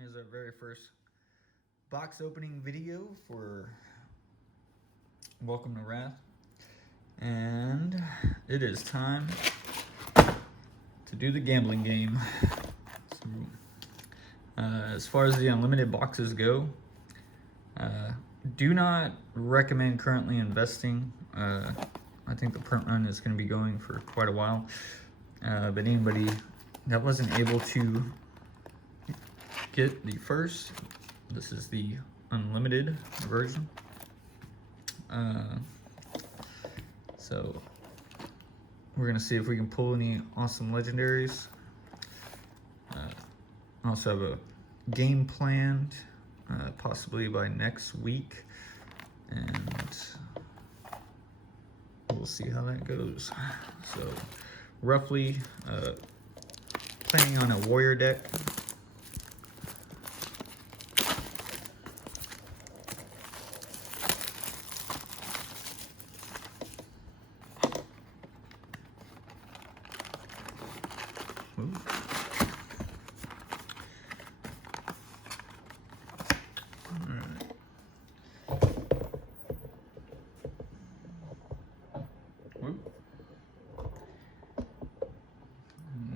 Here's our very first box opening video for Welcome to Rathe. And it is time to do the gambling game. So, as far as the unlimited boxes go, do not recommend currently investing. I think the print run is going to be going for quite a while. But anybody that wasn't able to get the first, this is the unlimited version. So we're gonna see if we can pull any awesome legendaries. Also have a game planned, possibly by next week, and we'll see how that goes. So roughly planning on a warrior deck. Ooh.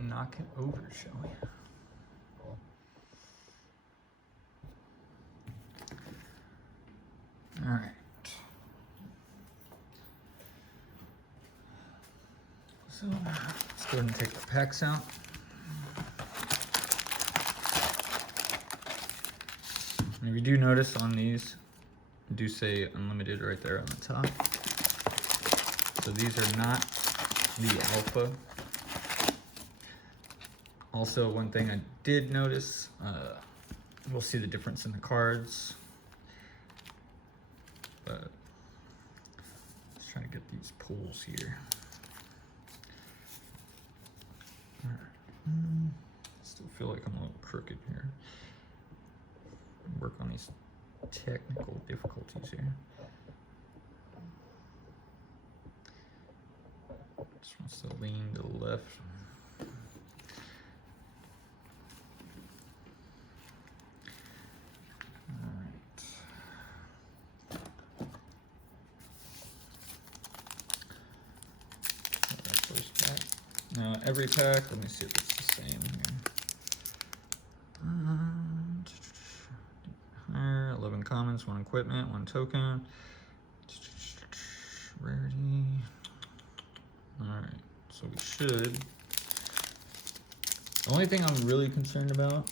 Knock it over, shall we? All right. So let's go ahead and take the packs out. And if you do notice on these, I do say unlimited right there on the top. So these are not the alpha. Also, one thing I did notice, we'll see the difference in the cards. But let's try to get these pulls here. Still feel like I'm a little crooked here. Work on these technical difficulties here. Just wants to lean to the left. Now every pack, let me see if it's the same here. 11 commons, 1 equipment, 1 token. Rarity. Alright, so we should. The only thing I'm really concerned about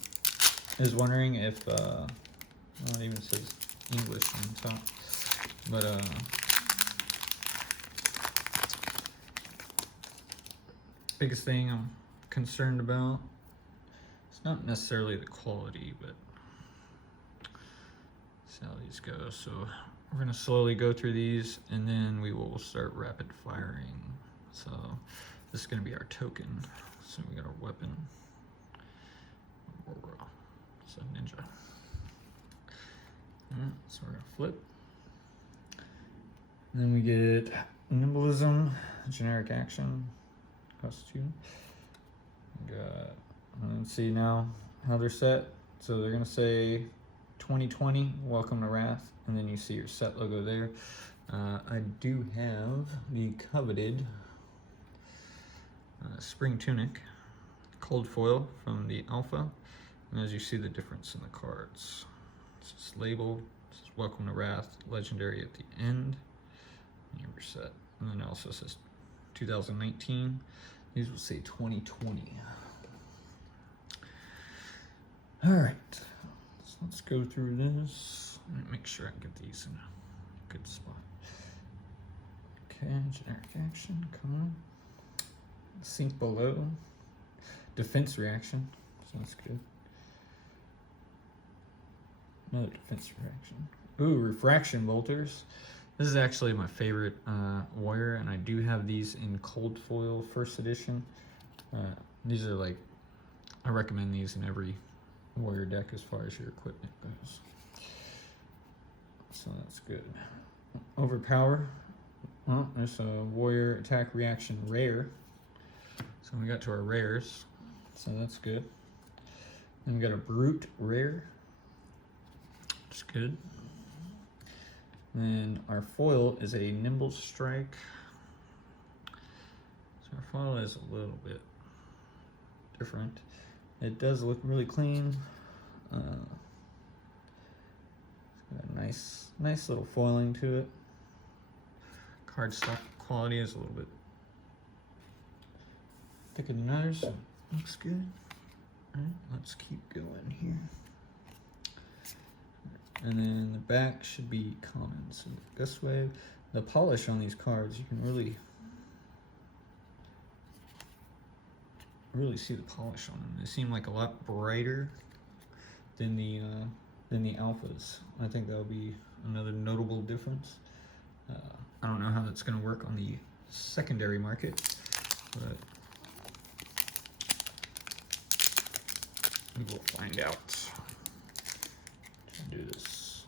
is wondering if, well, it even says English on top, but biggest thing I'm concerned about, it's not necessarily the quality, but see how these go. So we're gonna slowly go through these and then we will start rapid firing. So this is gonna be our token. So we got our weapon, so ninja. So we're gonna flip. And then we get nimblism, generic action. Costume. Let's see now how they're set. So they're gonna say 2020 welcome to Rathe, and then you see your set logo there. I do have the coveted spring tunic, cold foil from the alpha, and as you see the difference in the cards, it's just labeled, it says welcome to Rathe, legendary at the end, and your set, and then it also says 2019. These will say 2020. All right, so let's go through this. Let me make sure I can get these in a good spot. Okay, generic action, come on. Sink below. Defense reaction, sounds good. Another defense reaction. Ooh, refraction bolters. This is actually my favorite warrior, and I do have these in cold foil first edition. These are like, I recommend these in every warrior deck as far as your equipment goes. So that's good. Overpower. Well, there's a warrior attack reaction rare. So we got to our rares, so that's good. Then we got a Brute Rare. It's good. And our foil is a Nimble Strike. So our foil is a little bit different. It does look really clean. It's got a nice little foiling to it. Cardstock quality is a little bit thicker than others. Looks good. All right, let's keep going here. And then the back should be common. So this way, the polish on these cards, you can really see the polish on them. They seem like a lot brighter than the alphas. I think that'll be another notable difference. I don't know how that's going to work on the secondary market, but we will find out. Let's do this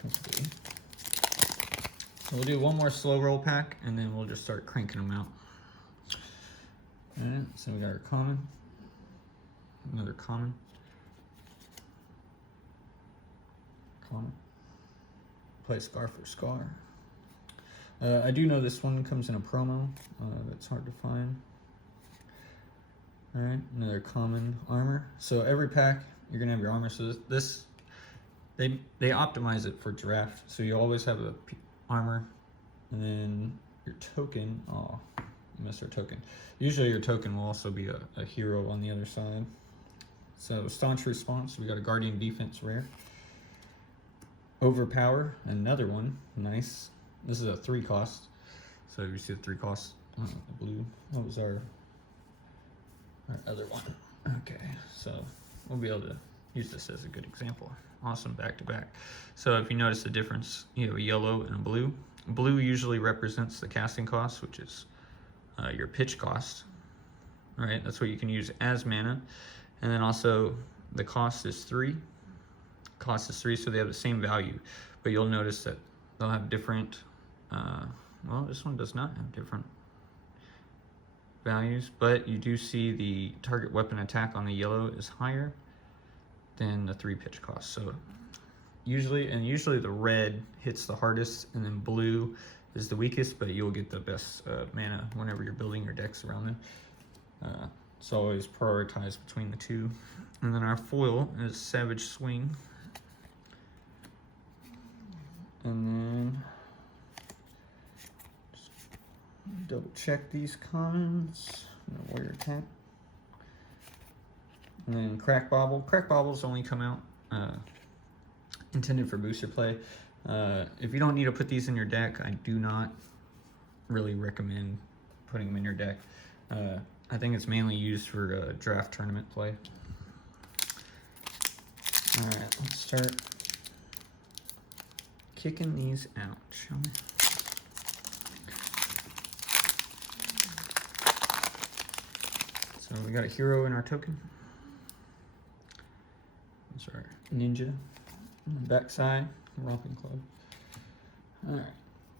quickly. So we'll do one more slow roll pack, and then we'll just start cranking them out. Alright, so we got our common, another common, play Scar for Scar. I do know this one comes in a promo that's hard to find. Alright, another common armor. So every pack, you're going to have your armor. So they optimize it for draft. So you always have a armor, and then your token, oh, you missed our token. Usually your token will also be a hero on the other side. So Staunch Response, we got a Guardian Defense Rare. Overpower, another one, nice. This is a 3 cost. So you see the 3 cost, the blue. What was our other one? Okay, so we'll be able to use this as a good example. Awesome back to back. So if you notice the difference, you know, yellow and blue. Blue usually represents the casting cost, which is your pitch cost. All right, that's what you can use as mana. And then also the cost is 3. Cost is 3, so they have the same value, but you'll notice that they'll have different, well, this one does not have different values, but you do see the target weapon attack on the yellow is higher than the 3 pitch cost. So usually the red hits the hardest, and then blue is the weakest, but you'll get the best mana whenever you're building your decks around them. So always prioritize between the two. And then our foil is Savage Swing. And then just double check these commons. Warrior Tap. And then Crack Bobble. Crack Bobbles only come out intended for booster play. If you don't need to put these in your deck, I do not really recommend putting them in your deck. I think it's mainly used for draft tournament play. Alright, let's start kicking these out, shall we? So we got a hero in our token. That's our ninja. On the backside, Romping Club. Alright,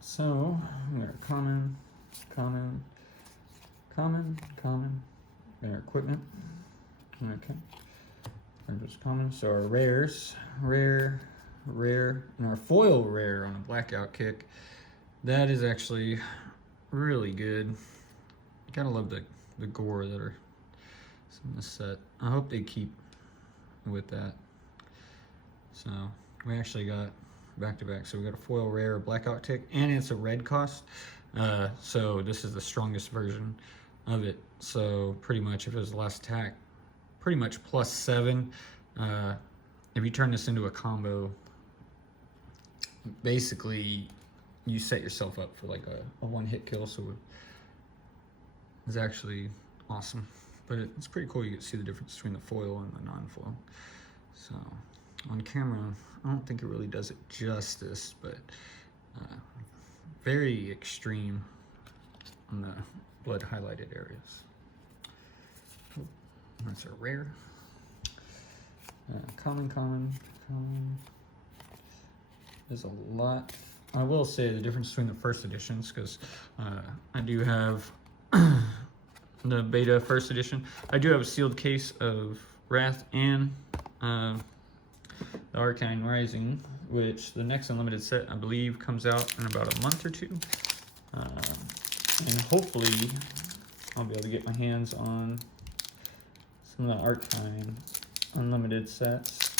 so we got our common, and our equipment. Okay. And just common. So our rares, rare, and our foil rare on a blackout kick. That is actually really good. You gotta love the gore that are in this set. I hope they keep with that. So we actually got back to back. So we got a foil rare, a blackout tick, and it's a red cost. So this is the strongest version of it. So pretty much if it was the last attack, pretty much +7. If you turn this into a combo, basically you set yourself up for like a one-hit kill. So it's actually awesome. But it's pretty cool. You can see the difference between the foil and the non-foil. So on camera, I don't think it really does it justice, but very extreme on the blood highlighted areas. That's a rare. Common. There's a lot. I will say the difference between the first editions, because I do have the beta first edition. I do have a sealed case of Rathe and the Arcane Rising, which the next unlimited set I believe comes out in about a month or two. And hopefully I'll be able to get my hands on some of the Arcane unlimited sets.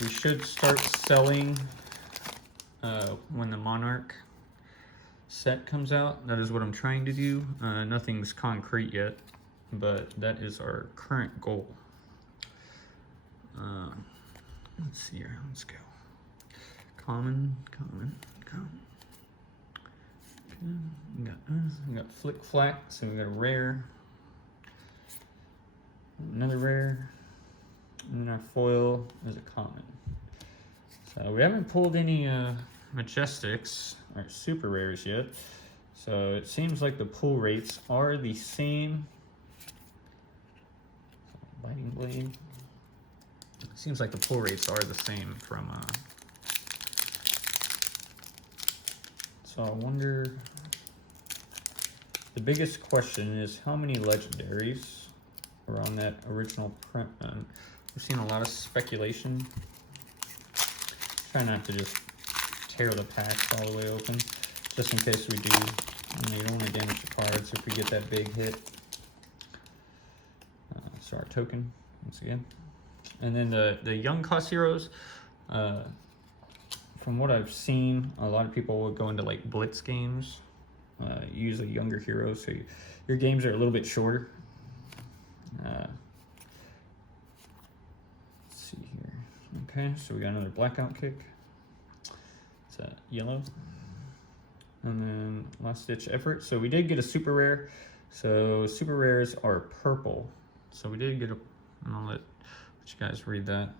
We should start selling when the Monarch set comes out. That is what I'm trying to do. Nothing's concrete yet, but that is our current goal. Let's see here. Let's go. Common. Okay. We got Flick Flack, so we got a rare, another rare, and then our foil is a common. So we haven't pulled any Majestics or super rares yet, so it seems like the pull rates are the same. Biting Blade. It seems like the pull rates are the same from so I wonder, the biggest question is how many legendaries are on that original print run. We've seen a lot of speculation. Try not to just tear the packs all the way open, just in case we do. You don't want to damage the cards if we get that big hit. So our token, once again. And then the young cost heroes, from what I've seen, a lot of people will go into like blitz games, usually younger heroes, so your games are a little bit shorter. Let's see here. Okay, so we got another blackout kick. It's a yellow. And then last ditch effort. So we did get a super rare. So super rares are purple. So we did get a, and I'll let you guys read that.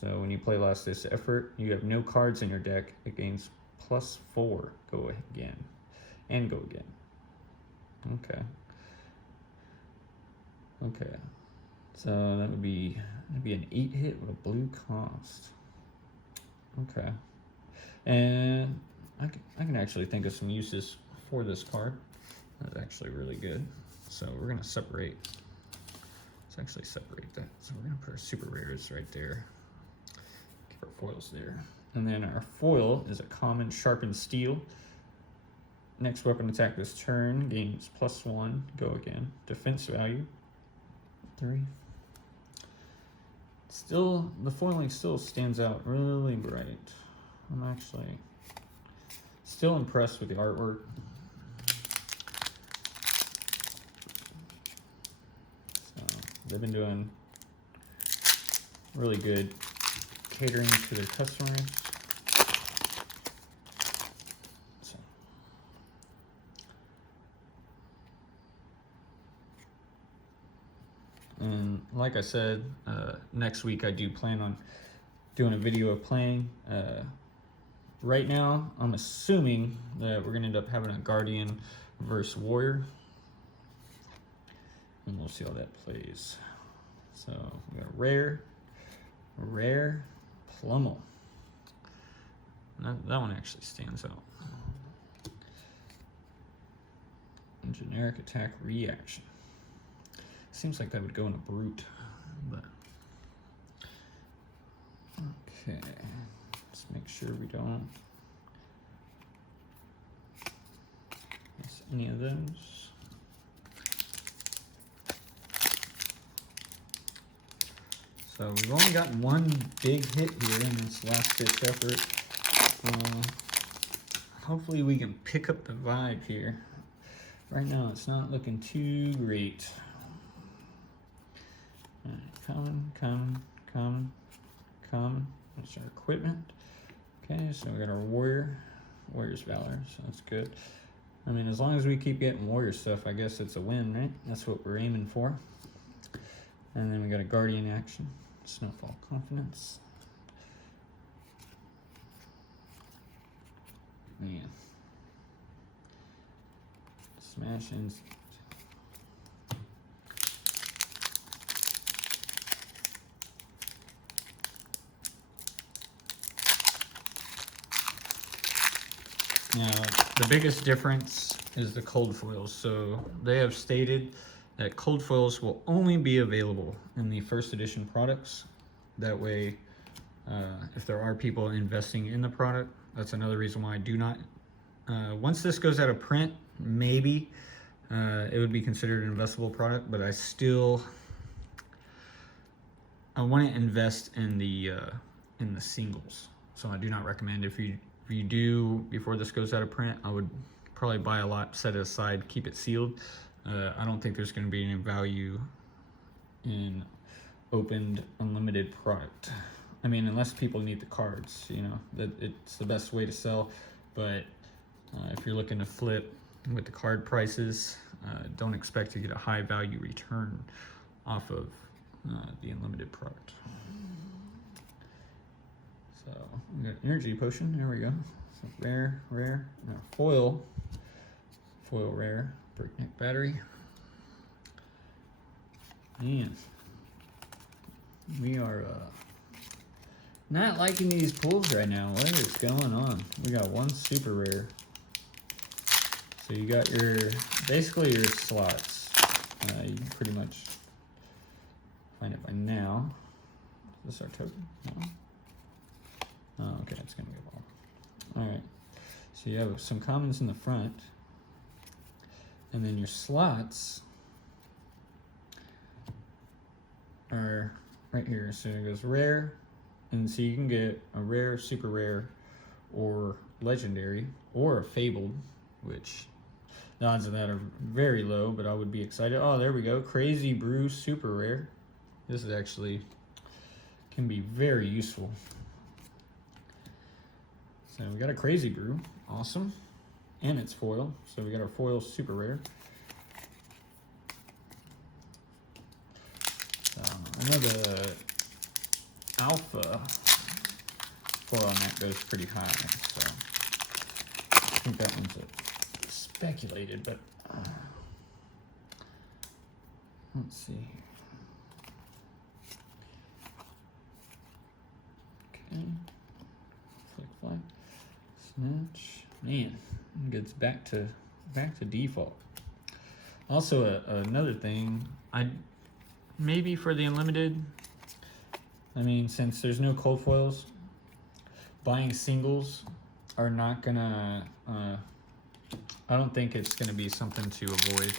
So when you play last ditch effort, you have no cards in your deck. It gains +4. Go again. And go again. Okay. Okay. So that would be an 8 hit with a blue cost. Okay. And I can actually think of some uses for this card. That's actually really good. So we're gonna separate. Let's actually separate that. So we're gonna put our super rares right there. Keep our foils there. And then our foil is a common sharpened steel. Next weapon attack this turn gains +1. Go again. Defense value 3. Still, the foiling still stands out really bright. I'm actually still impressed with the artwork. So they've been doing really good catering to their customers. So. And like I said, next week I do plan on doing a video of playing. Right now, I'm assuming that we're gonna end up having a Guardian versus Warrior. And we'll see how that plays. So we got a rare Plummel. That one actually stands out. And generic attack reaction. Seems like that would go in a brute, but okay. Let's make sure we don't miss any of those. So we've only got one big hit here in this last ditch effort. Hopefully we can pick up the vibe here. Right now it's not looking too great. Common. That's our equipment. Okay, so we got our Warrior's Valor, so that's good. I mean, as long as we keep getting Warrior stuff, I guess it's a win, right? That's what we're aiming for. And then we got a Guardian action, Snowfall Confidence. Man. Smash ins. Now, the biggest difference is the cold foils. So they have stated that cold foils will only be available in the first edition products. That way, if there are people investing in the product, that's another reason why I do not. Once this goes out of print, maybe it would be considered an investable product, but I want to invest in the singles. So I do not recommend, if you do before this goes out of print, I would probably buy a lot, set it aside, keep it sealed. I don't think there's going to be any value in opened unlimited product. I mean, unless people need the cards, you know, that it's the best way to sell. But if you're looking to flip with the card prices, don't expect to get a high value return off of the unlimited product. So we got energy potion. There we go. So rare. No, foil rare. Breakneck battery. Man, we are not liking these pulls right now. What is going on? We got one super rare. So you got basically your slots. You can pretty much find it by now. Is this our token? No. Oh, okay, it's gonna go all. All right. So you have some commons in the front, and then your slots are right here. So it goes rare, and so you can get a rare, super rare, or legendary, or a fabled, which the odds of that are very low, but I would be excited. Oh, there we go. Crazy Brew super rare. This is actually can be very useful. So we got a Crazy Brew, awesome, and it's foil. So we got our foil super rare. I know the alpha foil on that goes pretty high, so I think that one's speculated, but let's see here. Okay, flick flag, snatch. Man, it gets back to default. Also, another thing, maybe for the unlimited, I mean, since there's no cold foils, buying singles are not gonna, I don't think it's gonna be something to avoid.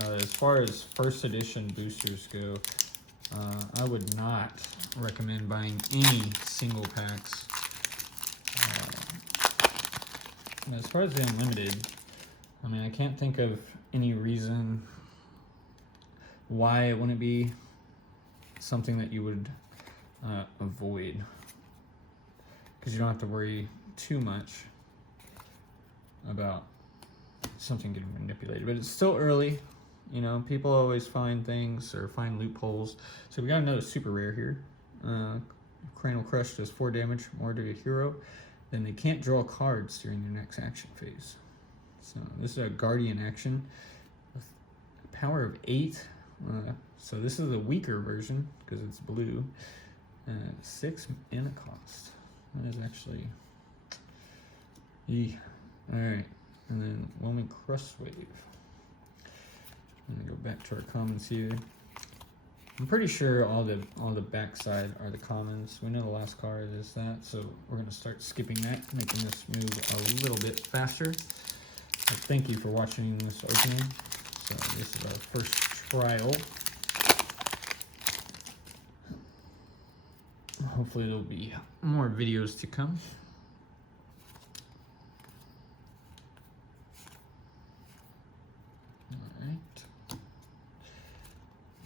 As far as first edition boosters go, I would not recommend buying any single packs. As far as the unlimited, I mean, I can't think of any reason why it wouldn't be something that you would avoid, because you don't have to worry too much about something getting manipulated. But it's still early, you know, people always find things or find loopholes. So we got another super rare here. Cranial Crush does 4 damage more to a hero, then they can't draw cards during their next action phase. So this is a Guardian action with a power of 8. So this is a weaker version because it's blue. 6 mana cost. That is actually... Alright, and then Whelming Crust Wave. I'm gonna go back to our commons here. I'm pretty sure all the backside are the commons. We know the last card is that, so we're gonna start skipping that, making this move a little bit faster. So thank you for watching this opening. So this is our first trial. Hopefully there'll be more videos to come.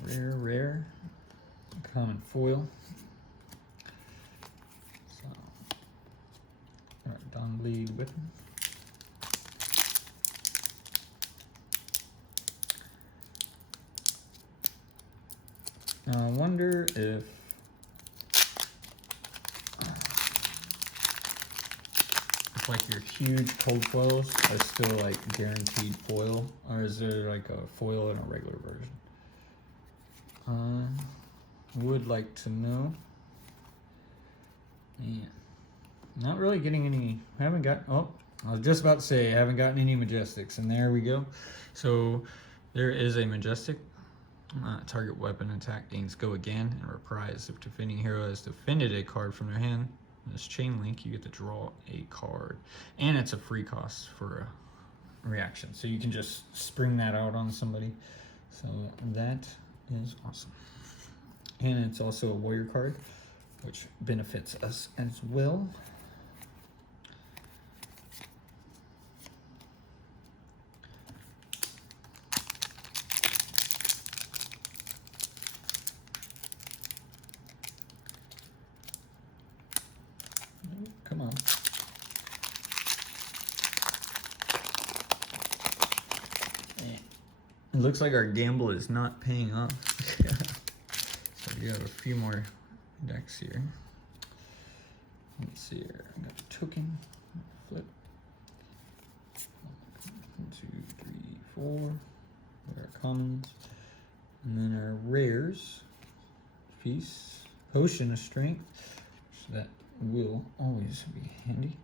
Alright. Rare. Common foil. So, alright, Don Bleed Whipping. Now I wonder if like your huge cold foils are still like guaranteed foil, or is there like a foil in a regular version? Would like to know. Yeah, not really getting any. I haven't got. Oh, I was just about to say I haven't gotten any Majestics, and there we go. So there is a Majestic. Target weapon attack gains go again and reprise. If defending hero has defended a card from their hand, this chain link, you get to draw a card. And it's a free cost for a reaction. So you can just spring that out on somebody. So that is awesome. And it's also a warrior card, which benefits us as well. Come on. It looks like our gamble is not paying off. So we have a few more decks here. Let's see here. I got a token. Flip. 1, 2, 3, 4. There are commons. And then our rares. Peace. Potion of strength. So that will always be handy.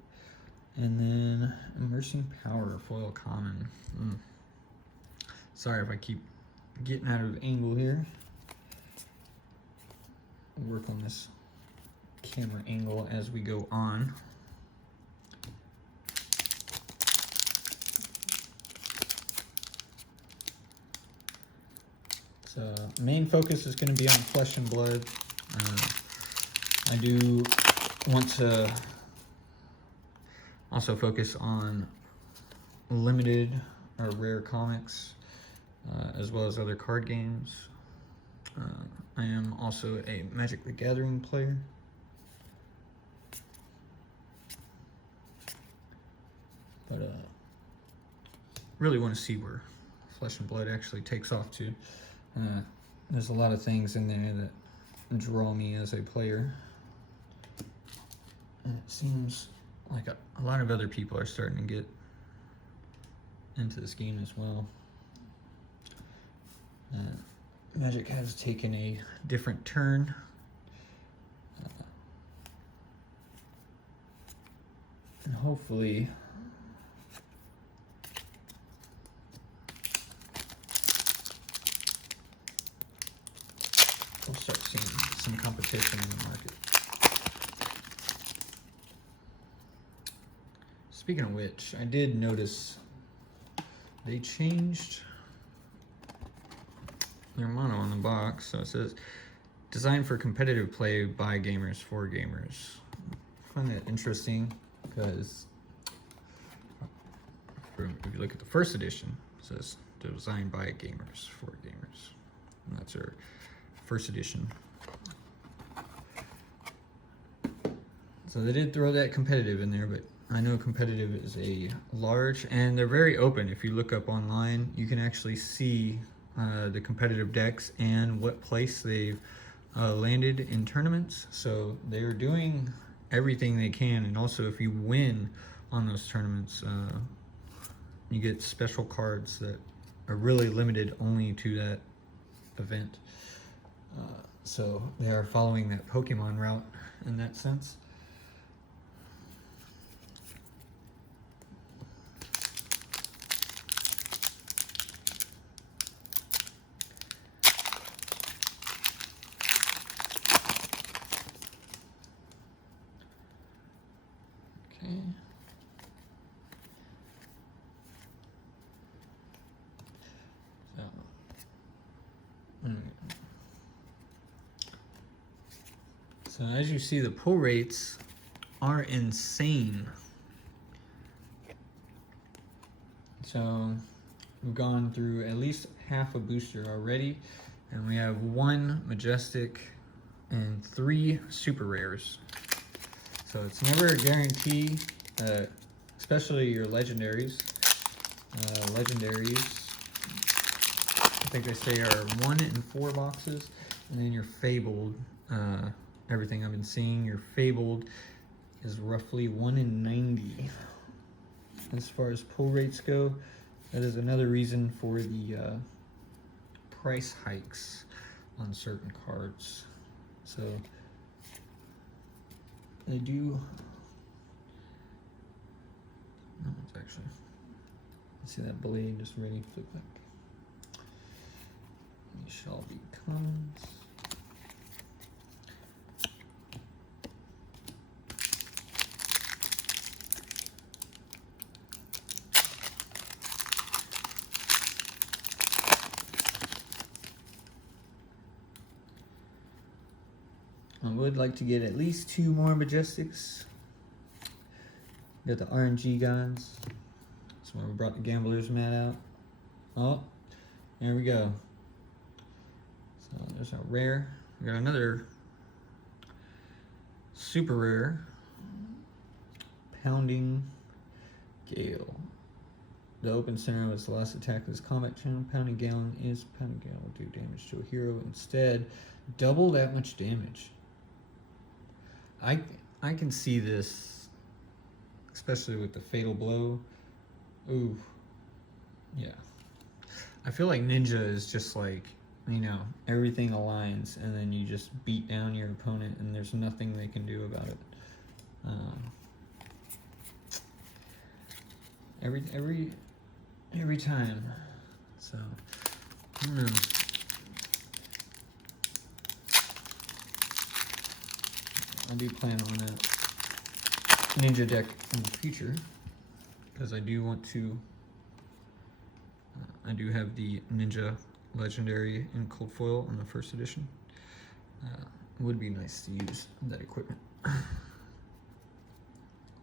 And then immersing power, foil common. Sorry if I keep getting out of angle here. Work on this camera angle as we go on. So main focus is going to be on Flesh and Blood. I do want to also focus on limited or rare comics, as well as other card games. I am also a Magic the Gathering player. But really want to see where Flesh and Blood actually takes off to. There's a lot of things in there that draw me as a player. And it seems like a lot of other people are starting to get into this game as well. Magic has taken a different turn. And hopefully we'll start seeing some competition in the market. Speaking of which, I did notice they changed their mono on the box. So it says, designed for competitive play by gamers for gamers. I find that interesting because if you look at the first edition, it says designed by gamers for gamers. And that's our first edition. So they did throw that competitive in there, but I know competitive is a large, and they're very open. If you look up online, you can actually see the competitive decks and what place they've landed in tournaments. So they're doing everything they can, and also if you win on those tournaments, you get special cards that are really limited only to that event. So they are following that Pokemon route in that sense. So as you see, the pull rates are insane. So we've gone through at least half a booster already, and we have 1 Majestic and 3 super rares. So it's never a guarantee, especially your legendaries. Legendaries, I think they say, are 1 in 4 boxes, and then your fabled, everything I've been seeing, your fabled is roughly 1 in 90. As far as pull rates go, that is another reason for the price hikes on certain cards. So they do No, it's actually. See that blade just ready to flip back. These shall be commons. I would like to get at least 2 more Majestics. Got the RNG guys. That's why we brought the Gambler's Mat out. Oh, there we go. So there's a rare. We got another super rare. Pounding Gale. The open center was the last attack of this combat channel. Pounding Gale will do damage to a hero. Instead, double that much damage. I can see this, especially with the fatal blow. Ooh, yeah. I feel like Ninja is just like, you know, everything aligns and then you just beat down your opponent and there's nothing they can do about it. Every time. So, I don't know. I do plan on a Ninja deck in the future because I do want to. I do have the Ninja Legendary in Cold Foil in the first edition. It would be nice to use that equipment.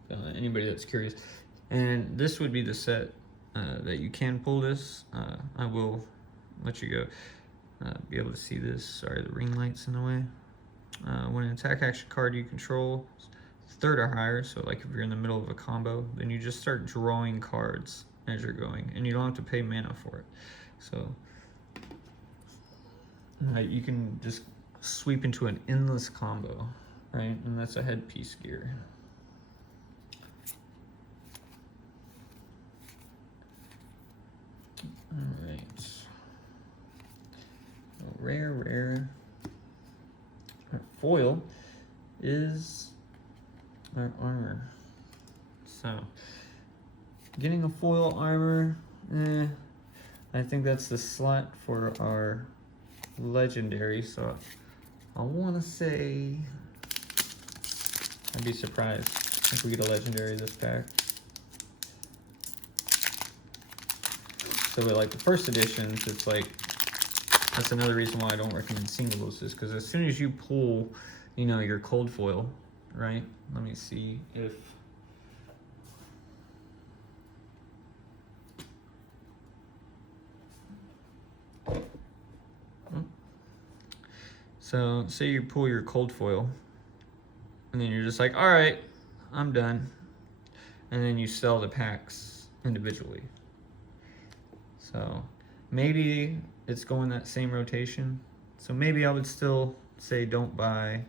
Anybody that's curious, and this would be the set that you can pull this. I will let you go be able to see this. Sorry, the ring light's in the way. When an attack action card you control, 3rd or higher, so like if you're in the middle of a combo, then you just start drawing cards as you're going, and you don't have to pay mana for it. So you can just sweep into an endless combo, right? And that's a headpiece gear. All right. Rare. Our foil is our armor. So, getting a foil armor, I think that's the slot for our legendary. So, I want to say, I'd be surprised if we get a legendary this pack. So, with like the first editions, it's like, that's another reason why I don't recommend singles, is because as soon as you pull, you know, your cold foil, right? Let me see if... So, say you pull your cold foil, and then you're just like, all right, I'm done. And then you sell the packs individually. So, maybe it's going that same rotation. So maybe I would still say don't buy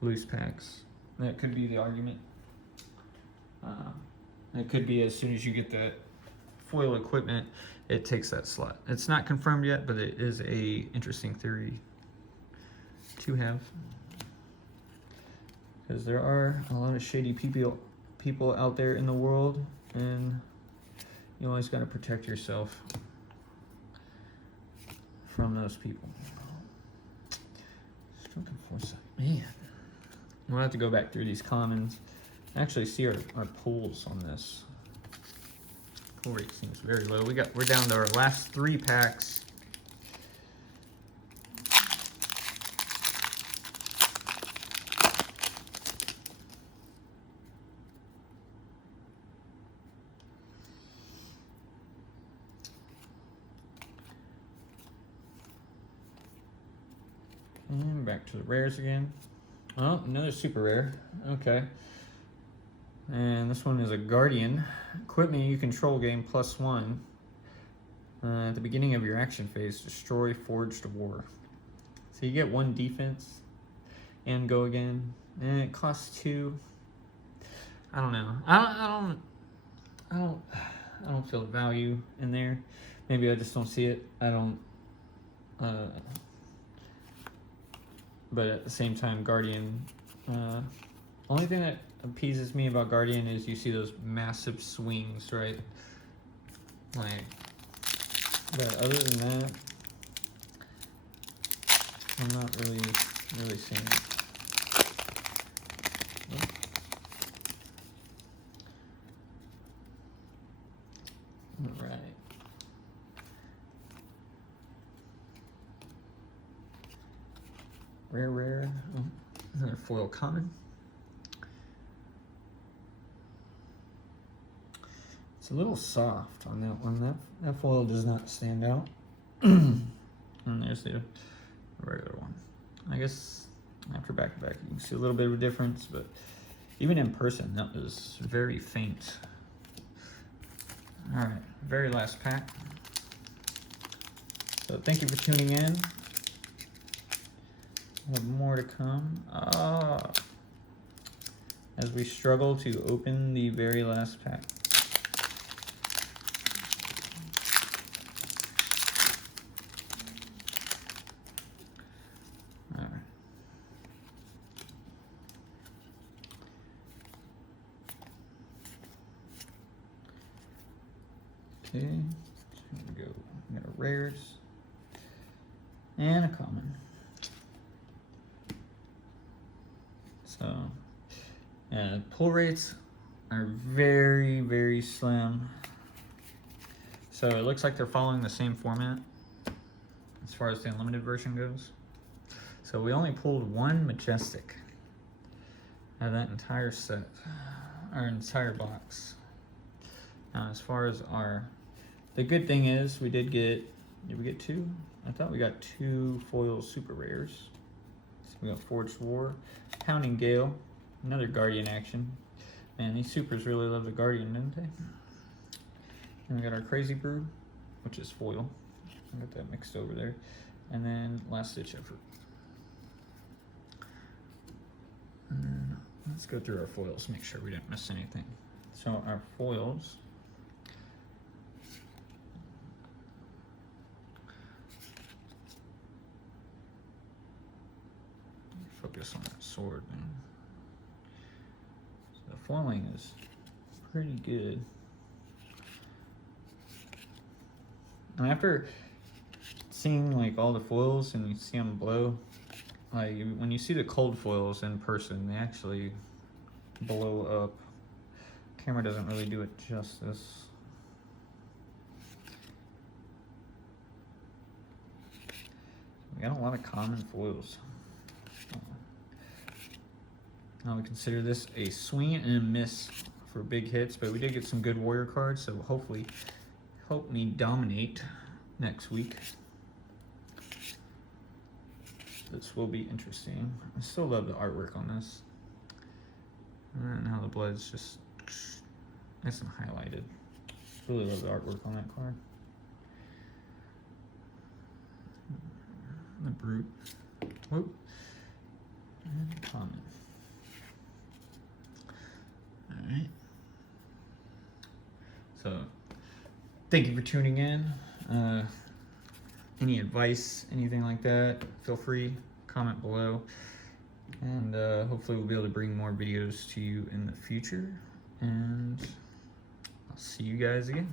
loose packs. That could be the argument. It could be as soon as you get the foil equipment, it takes that slot. It's not confirmed yet, but it is a interesting theory to have. Because there are a lot of shady people out there in the world, and you always got to protect yourself from those people. Stroke and foresight. Man. We'll have to go back through these commons. Actually see our pulls on this. Pull rate seems very low. We're down to our last 3 packs. And back to the rares again. Oh, another super rare. Okay. And this one is a Guardian. Equipment you control gain +1. At the beginning of your action phase, destroy Forged War. So you get 1 defense and go again. And it costs 2. I don't know. I don't feel the value in there. Maybe I just don't see it. I don't. But at the same time, Guardian. Only thing that appeases me about Guardian is you see those massive swings, right? Like, but other than that, I'm not really seeing it. All right. Rare. Oh, another foil common. It's a little soft on that one. That foil does not stand out. And there's the regular one. I guess after back to back, you can see a little bit of a difference, but even in person, that was very faint. All right, very last pack. So thank you for tuning in. We have more to come. As we struggle to open the very last pack. All right. Okay, here we go. We got a rares and a common. So, pull rates are very slim. So it looks like they're following the same format as far as the unlimited version goes. So we only pulled one Majestic out of that entire set, our entire box. Now as far as the good thing is we did we get two? I thought we got two foil super rares. So we got Forged War, Pounding Gale, another Guardian action. Man, these supers really love the Guardian, didn't they? And we got our Crazy Brew, which is foil. I got that mixed over there. And then Last Ditch Effort. And then let's go through our foils, make sure we didn't miss anything. So our foils. Focus on that sword, man. So the foiling is pretty good. And after seeing like all the foils and you see them blow, like when you see the cold foils in person, they actually blow up. Camera doesn't really do it justice. We got a lot of common foils. I would consider this a swing and a miss for big hits, but we did get some good warrior cards, so hopefully help me dominate next week. This will be interesting. I still love the artwork on this. And how the blood's just nice and highlighted. Really love the artwork on that card. The Brute. Whoop. And common. Alright. So, thank you for tuning in. Any advice, anything like that, feel free, comment below. And hopefully we'll be able to bring more videos to you in the future. And I'll see you guys again.